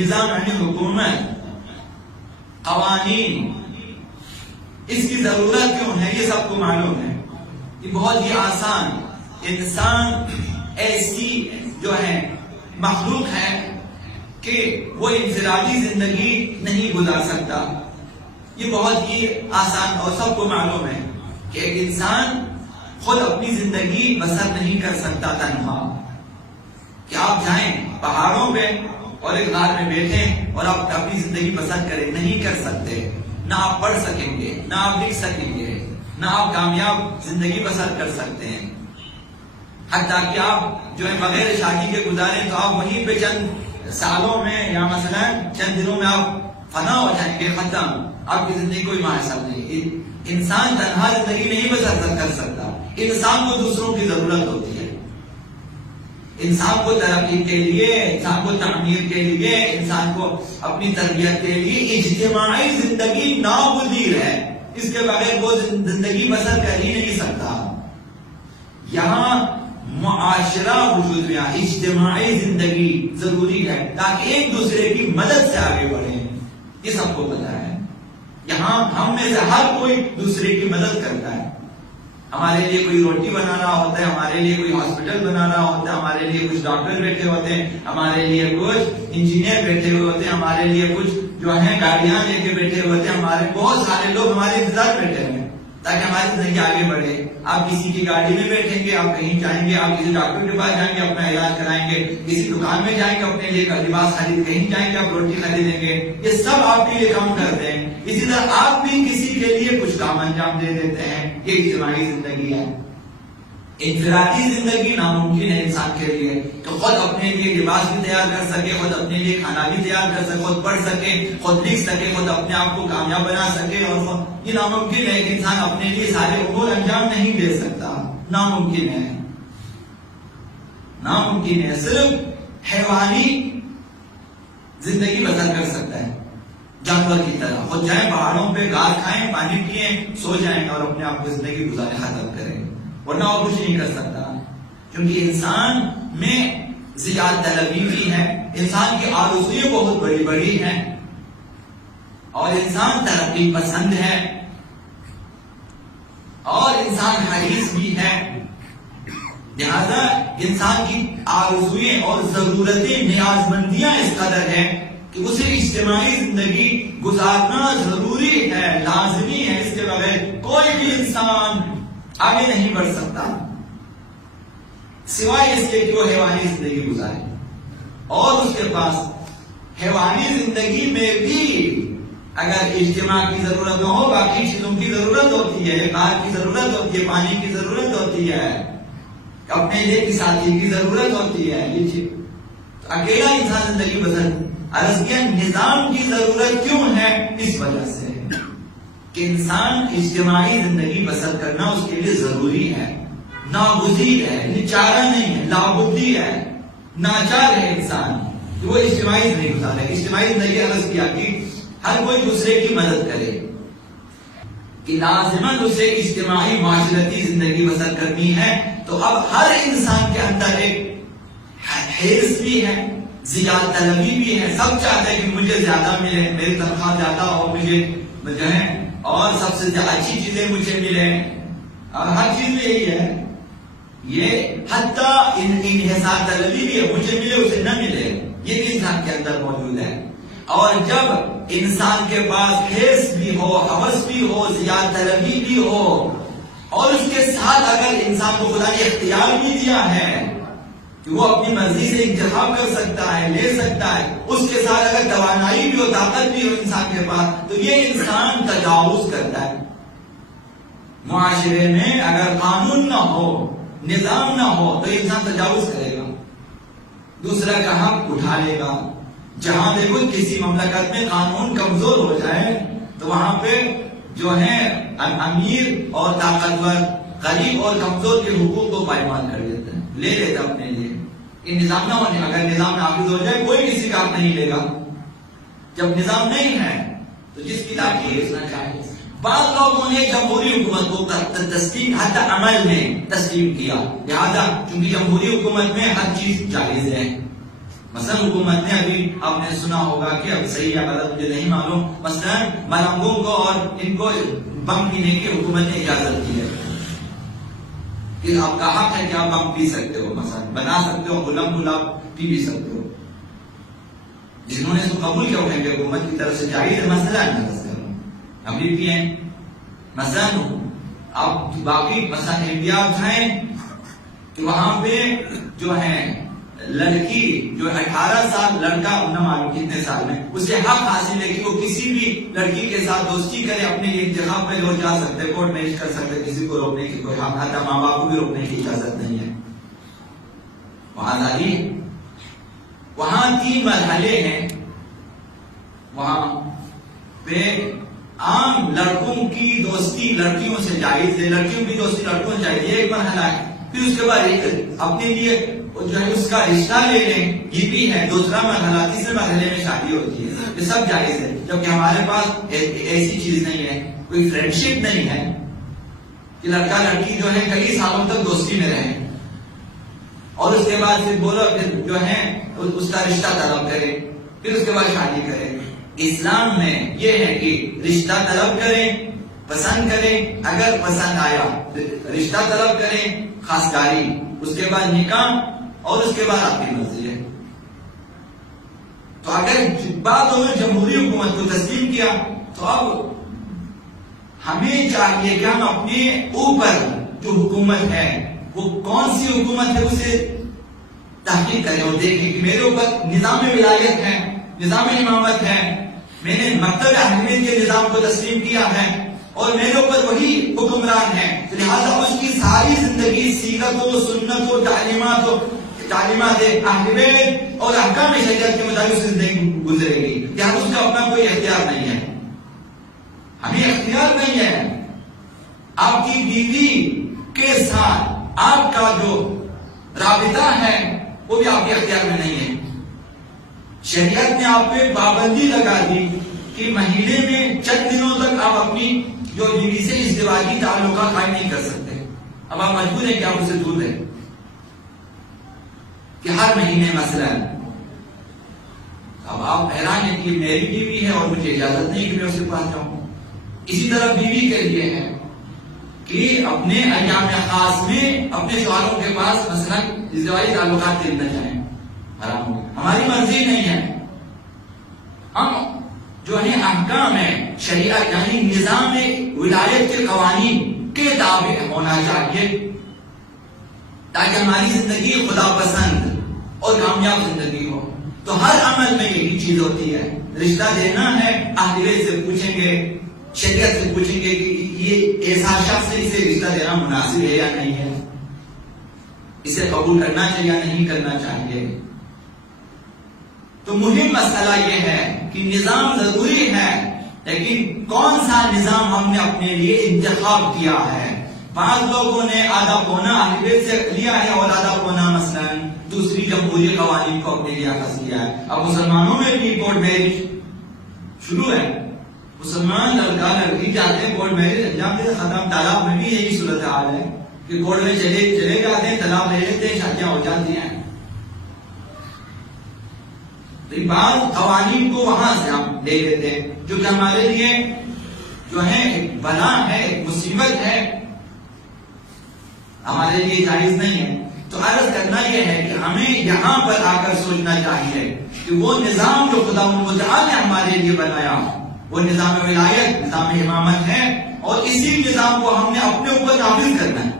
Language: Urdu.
نظام حکومت، قوانین، اس کی ضرورت کیوں ہے یہ سب کو معلوم ہے. یہ بہت ہی آسان. انسان ایسی جو ہے مخلوق ہے کہ وہ انفرادی زندگی نہیں گزار سکتا. یہ بہت ہی آسان اور سب کو معلوم ہے کہ ایک انسان خود اپنی زندگی بسر نہیں کر سکتا تنہا. کہ آپ جائیں پہاڑوں پہ اور ایک غار میں بیٹھیں اور آپ اپنی زندگی بسر کریں، نہیں کر سکتے. نہ آپ پڑھ سکیں گے، نہ آپ لکھ سکیں گے، نہ آپ کامیاب زندگی بسر کر سکتے ہیں. حتیٰ کہ آپ جو ہے بغیر شادی کے گزاریں تو آپ وہیں پہ چند سالوں میں یا مثلا چند دنوں میں آپ فنا ہو جائیں گے، ختم. آپ کی زندگی کوئی محاسب نہیں. انسان تنہا زندگی نہیں بسر کر سکتا. انسان کو دوسروں کی ضرورت ہوتی ہے. انسان کو ترقی کے لیے، انسان کو تعمیر کے لیے، انسان کو اپنی تربیت کے لیے اجتماعی زندگی ناگزیر ہے. اس کے بغیر وہ زندگی بسر کر ہی نہیں سکتا. یہاں معاشرہ وجود میں، اجتماعی زندگی ضروری ہے تاکہ ایک دوسرے کی مدد سے آگے بڑھیں. یہ سب کو پتا ہے. یہاں ہم میں سے ہر کوئی دوسرے کی مدد کرتا ہے. ہمارے لیے کوئی روٹی بنا رہا ہوتا ہے، ہمارے لیے کوئی ہاسپٹل بنا رہا ہوتا ہے، ہمارے لیے کچھ ڈاکٹر بیٹھے ہوتے ہیں، ہمارے لیے کچھ انجینئر بیٹھے ہوئے ہوتے ہیں، ہمارے لیے کچھ جو ہیں گاڑیاں لے کے بیٹھے ہوتے ہیں. ہمارے بہت سارے لوگ ہمارے انتظار بیٹھے ہیں تاکہ ہماری زندگی آگے بڑھے. آپ کسی کی گاڑی میں بیٹھیں گے، آپ کہیں جائیں گے، آپ کسی ڈاکٹر کے پاس جائیں گے، اپنا علاج کرائیں گے، کسی دکان میں جائیں گے، اپنے لیے لباس خرید، کہیں جائیں گے آپ روٹی خریدیں گے. یہ سب آپ کے لیے کام کرتے ہیں. اسی طرح آپ بھی کسی کے لیے کچھ کام انجام دے دیتے ہیں. یہ اجتماعی زندگی ہے. انفرادی زندگی ناممکن ہے انسان کے لیے کہ خود اپنے لیے لباس بھی تیار کر سکے، خود اپنے لیے کھانا بھی تیار کر سکے، خود پڑھ سکے، خود لکھ سکے، خود اپنے آپ کو کامیاب بنا سکے. اور یہ ناممکن ہے کہ انسان اپنے لیے سارے امور انجام نہیں دے سکتا. ناممکن ہے، ناممکن ہے. صرف حیوانی زندگی بسر کر سکتا ہے، جانور کی طرح. خود جائیں پہاڑوں پہ، گھاس کھائیں، پانی پیئیں، سو جائیں اور اپنے آپ کو زندگی گزارے ختم کریں، ورنہ اور کچھ نہیں کر سکتا. کیونکہ انسان میں زیادہ طلبی بھی ہے، انسان کی آرزویں بہت بڑی بڑی ہیں، اور انسان ترقی پسند ہے، اور انسان حریص بھی ہے. لہذا انسان کی آرزویں اور ضرورتیں، نیاز مندیاں اس قدر ہیں کہ اسے اجتماعی زندگی گزارنا ضروری ہے، لازمی ہے. اس کے بغیر کوئی بھی انسان آگے نہیں بڑھ سکتا سوائے اس کے کہ وہ حیوانی زندگی گزارے. اور اس کے پاس حیوانی زندگی میں بھی اگر اجتماع کی ضرورت نہ ہو، باقی چیزوں کی ضرورت ہوتی ہے، کار کی ضرورت ہوتی ہے، پانی کی ضرورت ہوتی ہے، اپنے لیے کی ساتھی کی ضرورت ہوتی ہے. یہ چیز تو اکیلا انسان زندگی بسر. عرض کیا نظام کی ضرورت کیوں ہے؟ اس وجہ سے کہ انسان اجتماعی زندگی بسر کرنا اس کے لیے ضروری ہے، ناگزیر ہے، چارہ نہیں ہے، لابدی ہے، ناچار ہے انسان کہ وہ اجتماعی زندگی گزارے. اجتماعی زندگی عرض کیا کہ ہر کوئی دوسرے کی مدد کرے، کہ لازماً اسے اجتماعی معاشرتی زندگی بسر کرنی ہے. تو اب ہر انسان کے اندر ایک حرص بھی ہے، زیادہ طلبی بھی ہے. سب چاہتے ہیں کہ مجھے زیادہ ملے، میری تنخواہ زیادہ ہو، مجھے جو ہے اور سب سے زیادہ اچھی چیزیں مجھے ملیں. اور ہر چیز میں یہی ہے. یہ حتیٰ انحصار طلبی بھی ہے، مجھے ملے اسے نہ ملے، یہ بھی انسان کے اندر موجود ہے. اور جب انسان کے پاس حرص بھی ہو، ہوس بھی ہو، زیادہ طلبی بھی ہو، اور اس کے ساتھ اگر انسان کو خدا نے اختیار بھی دیا ہے کہ وہ اپنی مرضی سے انتخاب کر سکتا ہے، لے سکتا ہے، اس کے ساتھ اگر توانائی بھی ہو، طاقت بھی ہو انسان کے پاس، تو یہ انسان تجاوز کرتا ہے. معاشرے میں اگر قانون نہ ہو، نظام نہ ہو، تو انسان تجاوز کرے گا، دوسرا کا حق اٹھا لے گا. جہاں دیکھو کسی مملکت میں قانون کمزور ہو جائے تو وہاں پہ جو ہے امیر اور طاقتور غریب اور کمزور کے حقوق کو پائمال کر دیتے ہیں، لے لیتا اپنے لیے. یہ نظام نہ ہونے، اگر نظام نافذ ہو جائے کوئی کسی کا حق نہیں لے گا. جب نظام نہیں ہے تو جس کی تاکید اس نے چاہے. بعض لوگوں نے جمہوری حکومت کو تسلیم، حتی عمل میں تسلیم کیا. لہذا چونکہ جمہوری حکومت میں ہر چیز جائز ہے، مثلا حکومت نے ابھی آپ نے سنا ہوگا کہ اب صحیح یا غلط مجھے نہیں معلوم، مثلا ملنگوں کو اور ان کو بم پینے کی حکومت نے اجازت دی ہے کہ آپ کا حق ہے کہ آپ بم پی سکتے ہو، مثلا بنا سکتے ہو، غلام گلاب پی بھی سکتے ہو. جنہوں نے اس کو قبول کیا ہوئے کہ حکومت کی طرف سے جائز ہے، مسئلہ ہم بھی پیے. مثلا آپ باقی مثلا انڈیا جائیں کہ وہاں پہ جو ہے لڑکی جو 18 سال، لڑکا نہ معلوم کتنے سال میں، اسے حق حاصل ہے کہ وہ کسی بھی لڑکی کے ساتھ دوستی کرے، اپنے انتخاب پہ لوگ جا سکتے، کورٹ میرج کر سکتے، کسی کو روکنے کی کوئی حق نہیں، ماں باپ کو بھی روکنے کی اجازت نہیں ہے. وہاں آزادی ہے. وہاں 3 مرحلے ہیں. وہاں پہ عام لڑکوں کی دوستی لڑکیوں سے جائز ہے، لڑکیوں کی دوستی لڑکوں سے جائز ہے، ایک مرحلہ ہے. پھر اس کے بعد اپنے لیے جو ہے اس کا رشتہ لے لیں، یہ بھی ہے دوسرا مرحلہ. تیسرے مرحلے میں شادی ہوتی ہے. یہ سب جائز ہے، جبکہ ہمارے پاس ایسی چیز نہیں ہے، کوئی فرینڈشپ نہیں ہے کہ لڑکا لڑکی جو ہے کئی سالوں تک دوستی میں رہے اور اس کے بعد پھر بولو پھر جو ہے اس کا رشتہ طلب کرے، پھر اس کے بعد شادی کرے. اسلام میں یہ ہے کہ رشتہ طلب کریں، پسند کریں، اگر پسند آیا رشتہ طلب کریں، خاصگاری، اس کے بعد نکاح، اور اس کے بعد آپ کی مرضی ہے. تو اگر بعضوں نے جمہوری حکومت کو تسلیم کیا تو اب ہمیں چاہیے کہ ہم اپنے اوپر جو حکومت ہے وہ کون سی حکومت ہے اسے تحقیق کریں اور دیکھیں کہ میرے اوپر نظام ولایت ہے، نظام امامت ہے، میں نے مکتب اہمیت کے نظام کو تسلیم کیا ہے اور میرے اوپر وہی حکمران ہے، لہذا اس کی ساری زندگی سیرت و سنت و تعلیمات اہل بیت اور احکام شریعت کے مطابق زندگی گزرے گی. یہاں اس کا اپنا کوئی اختیار نہیں ہے، ہمیں اختیار نہیں ہے. آپ کی بیوی کے ساتھ آپ کا جو رابطہ ہے وہ بھی آپ کے اختیار میں نہیں ہے. شریعت نے آپ پہ پابندی لگا دی کہ مہینے میں چند دنوں تک آپ اپنی جو بیوی سے ازدواجی تعلقات قائم نہیں کر سکتے. اب آپ مجبور ہیں کہ آپ اسے دور رہیں کہ ہر مہینے مثلا. اب آپ حیران ہیں کہ میری بیوی ہے اور مجھے اجازت نہیں کہ میں اسے پاس جاؤں. اسی طرح بیوی کے لیے ہے کہ اپنے ایام خاص میں اپنے شوہروں کے پاس مثلا ازدواجی تعلقات کے نہ جائیں، حرام ہو. ہماری مرضی نہیں ہے. ہم جو ہے احکام ہے شریعت یعنی نظام ولایت کے قوانین کے تابع ہونا چاہیے تاکہ ہماری زندگی خدا پسند اور کامیاب زندگی ہو. تو ہر عمل میں یہی چیز ہوتی ہے. رشتہ دینا ہے، اہل بیت سے پوچھیں گے، شریعت سے پوچھیں گے کہ یہ ایسا شخص ہے، اسے رشتہ دینا مناسب ہے یا نہیں ہے، اسے قبول کرنا چاہیے یا نہیں کرنا چاہیے. تو مہم مسئلہ یہ ہے کہ نظام ضروری ہے، لیکن کون سا نظام ہم نے اپنے لیے انتخاب کیا ہے. بعض لوگوں نے آدھا پونا اہل بیت سے لیا ہے اور آدھا پونا مثلا دوسری جمہوری قوانین کو اپنے لیے اخذ کیا ہے. اب مسلمانوں میں بھی کورٹ میرج شروع ہے. مسلمان لڑکا لڑکی جاتے ہیں کورٹ میرج انجام دیتے، ختم. طلاق میں بھی یہی صورتحال ہے کہ کورٹ میں چلے جاتے ہیں، طلاق لے لیتے ہیں، شادیاں ہو جاتی ہیں. بعض قوانین کو وہاں سے ہم لے لیتے ہیں جو کہ ہمارے لیے جو ہے ایک بلا ہے، ایک مصیبت ہے، ہمارے لیے جائز نہیں ہے. تو عرض کرنا یہ ہے کہ ہمیں یہاں پر آ کر سوچنا چاہیے کہ وہ نظام جو خدا متعال نے ہمارے لیے بنایا وہ نظام ولایت، نظام امامت ہے، اور اسی نظام کو ہم نے اپنے اوپر نافذ کرنا ہے.